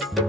you